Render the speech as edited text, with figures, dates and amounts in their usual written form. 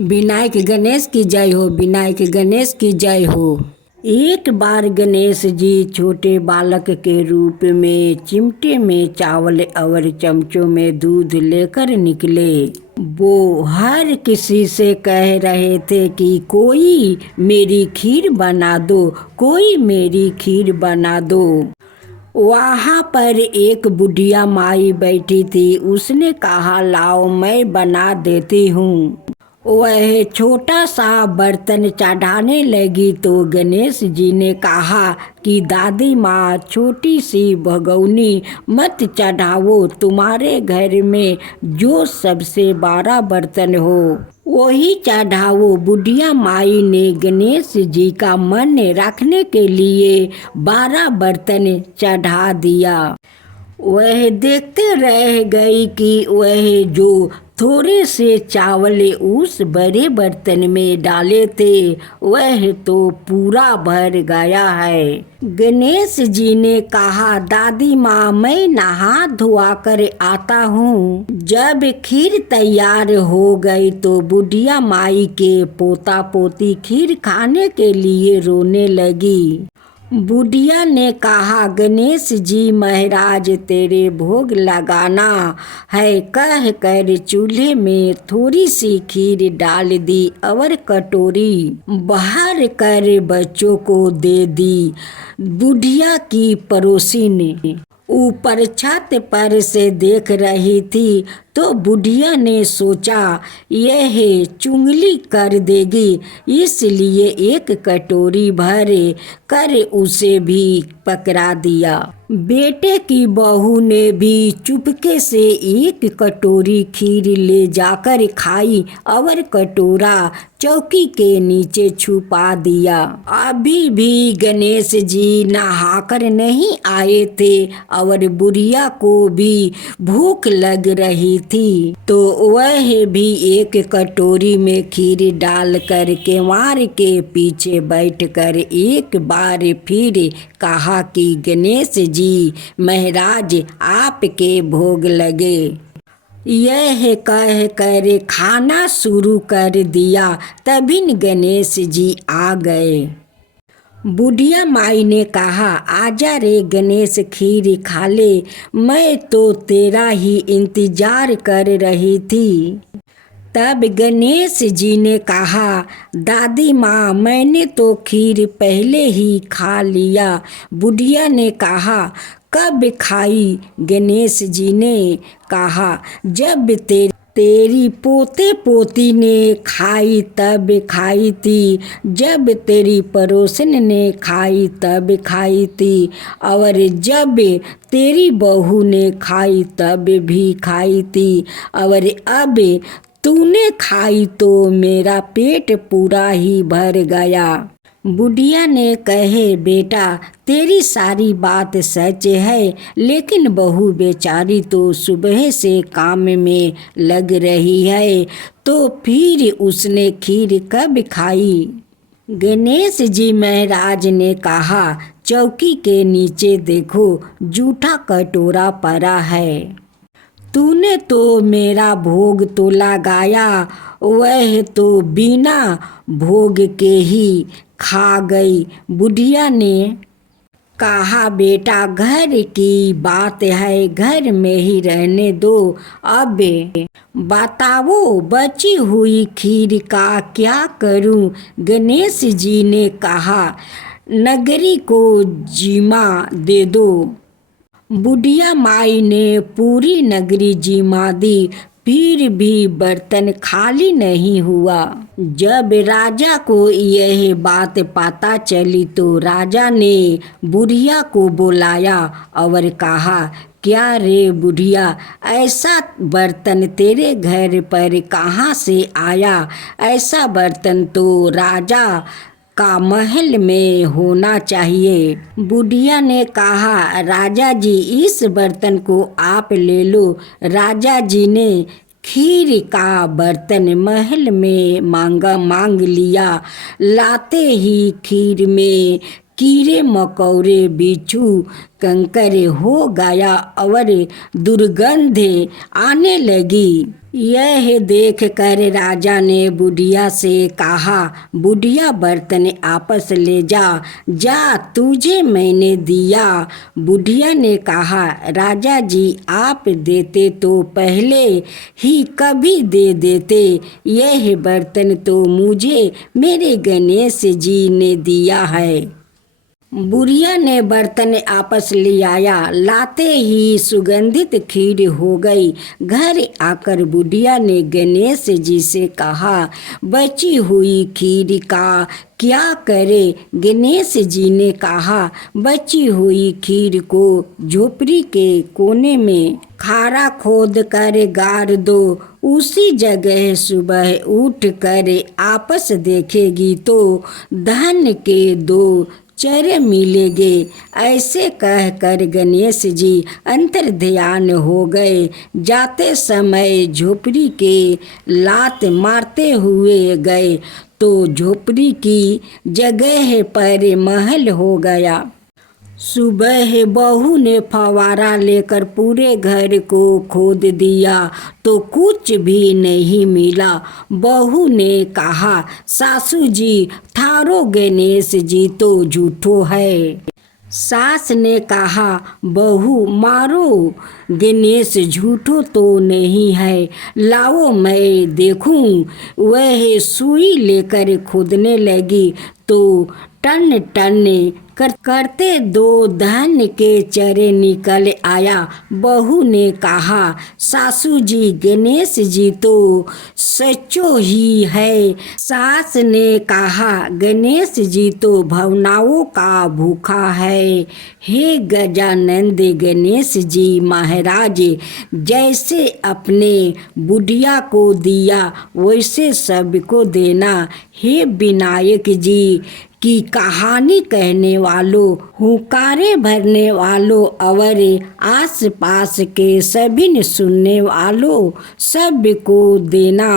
विनायक गणेश की जय हो, विनायक गणेश की जय हो। एक बार गणेश जी छोटे बालक के रूप में चिमटे में चावल और चमचों में दूध लेकर निकले। वो हर किसी से कह रहे थे कि कोई मेरी खीर बना दो, कोई मेरी खीर बना दो। वहाँ पर एक बुढ़िया माई बैठी थी। उसने कहा, लाओ मैं बना देती हूँ। वह छोटा सा बर्तन चढ़ाने लगी तो गणेश जी ने कहा कि दादी माँ, छोटी सी भगोनी मत चढ़ाओ, तुम्हारे घर में जो सबसे बड़ा बर्तन हो वही चढ़ाओ। बुढ़िया माई ने गणेश जी का मन रखने के लिए 12 बर्तन चढ़ा दिया। वह देखते रह गई कि वह जो थोड़े से चावल उस बड़े बर्तन में डाले थे वह तो पूरा भर गया है। गणेश जी ने कहा, दादी माँ, मैं नहा धोआ कर आता हूँ। जब खीर तैयार हो गई तो बुढ़िया माई के पोता पोती खीर खाने के लिए रोने लगी। बुढ़िया ने कहा, गणेश जी महाराज, तेरे भोग लगाना है कह कर चूल्हे में थोड़ी सी खीर डाल दी और कटोरी बाहर कर बच्चों को दे दी। बुढ़िया की पड़ोसी ने ऊपर छत पर से देख रही थी तो बुढ़िया ने सोचा यह चुगली कर देगी, इसलिए एक कटोरी भर कर उसे भी पकड़ा दिया। बेटे की बहू ने भी चुपके से एक कटोरी खीर ले जाकर खाई और कटोरा चौकी के नीचे छुपा दिया। अभी भी गणेश जी नहाकर नहीं आए थे और बुढ़िया को भी भूख लग रही थी, तो वह भी एक कटोरी में खीर डाल कर केवाड़ के पीछे बैठकर एक बार फिर कहा कि गणेश जी महाराज, आपके भोग लगे। यह कह कर खाना शुरू कर दिया। तभी गणेश जी आ गए। बुढ़िया माई ने कहा, आजा रे गणेश, खीर खा ले, मैं तो तेरा ही इंतजार कर रही थी। तब गणेश जी ने कहा, दादी माँ, मैंने तो खीर पहले ही खा लिया। बुढ़िया ने कहा, कब खाई? गणेश जी ने कहा, जब तेरी पोते पोती ने खाई तब खाई थी, जब तेरी पड़ोसन ने खाई तब खाई थी, और जब तेरी बहू ने खाई तब भी खाई थी, और अब तूने खाई तो मेरा पेट पूरा ही भर गया। बुढ़िया ने कहे, बेटा, तेरी सारी बात सच है, लेकिन बहू बेचारी तो सुबह से काम में लग रही है, तो फिर उसने खीर कब खाई? गणेश जी महाराज ने कहा, चौकी के नीचे देखो, जूठा कटोरा पड़ा है। तूने तो मेरा भोग तो लगाया, वह तो बिना भोग के ही खा गई। बुढ़िया ने कहा, बेटा, घर की बात है, घर में ही रहने दो। अब बताओ, बची हुई खीर का क्या करूं? गणेश जी ने कहा, नगरी को जिम्मा दे दो। बुढ़िया माई ने पूरी नगरी जिम्मा दी, फिर भी बर्तन खाली नहीं हुआ। जब राजा को यह बात पता चली तो राजा ने बुढ़िया को बुलाया और कहा, क्या रे बुढ़िया, ऐसा बर्तन तेरे घर पर कहाँ से आया? ऐसा बर्तन तो राजा का महल में होना चाहिए। बुढ़िया ने कहा, राजा जी, इस बर्तन को आप ले लो। राजा जी ने खीर का बर्तन महल में मांग लिया। लाते ही खीर में कीड़े मकोड़े बिच्छू कंकर हो गया और दुर्गंध आने लगी। यह देख कर राजा ने बुढ़िया से कहा, बुढ़िया बर्तन आपस ले जा, जा तुझे मैंने दिया। बुढ़िया ने कहा, राजा जी आप देते तो पहले ही कभी दे देते, यह बर्तन तो मुझे मेरे गणेश जी ने दिया है। बुढ़िया ने बर्तन आपस ले आया, लाते ही सुगंधित खीर हो गई। घर आकर बुढ़िया ने गणेश जी से कहा, बची हुई खीर का क्या करे? गणेश जी ने कहा, बची हुई खीर को झोपड़ी के कोने में खारा खोद कर गाड़ दो, उसी जगह सुबह उठ कर आपस देखेगी तो धन के दो चरे मिलेंगे। ऐसे कहकर गणेश जी अंतर ध्यान हो गए। जाते समय झोपड़ी के लात मारते हुए गए तो झोपड़ी की जगह पर महल हो गया। सुबह बहू ने फवारा लेकर पूरे घर को खोद दिया तो कुछ भी नहीं मिला। बहू ने कहा, सासू जी थारो गणेश जी तो झूठो है। सास ने कहा, बहू मारो, गणेश झूठो तो नहीं है, लाओ मैं देखूं। वह सुई लेकर खोदने लगी तो टन टन करते दो धन के चरे निकल आया। बहू ने कहा, सासू जी गणेश जी तो सच्चो ही है। सास ने कहा, गणेश जी तो भावनाओं का भूखा है। हे गजानंद गणेश जी महाराज, जैसे अपने बुढ़िया को दिया वैसे सबको देना। हे विनायक जी की कहानी कहने वालों, हुंकारे भरने वालों और आस पास के सभी सुनने वालों सबको देना।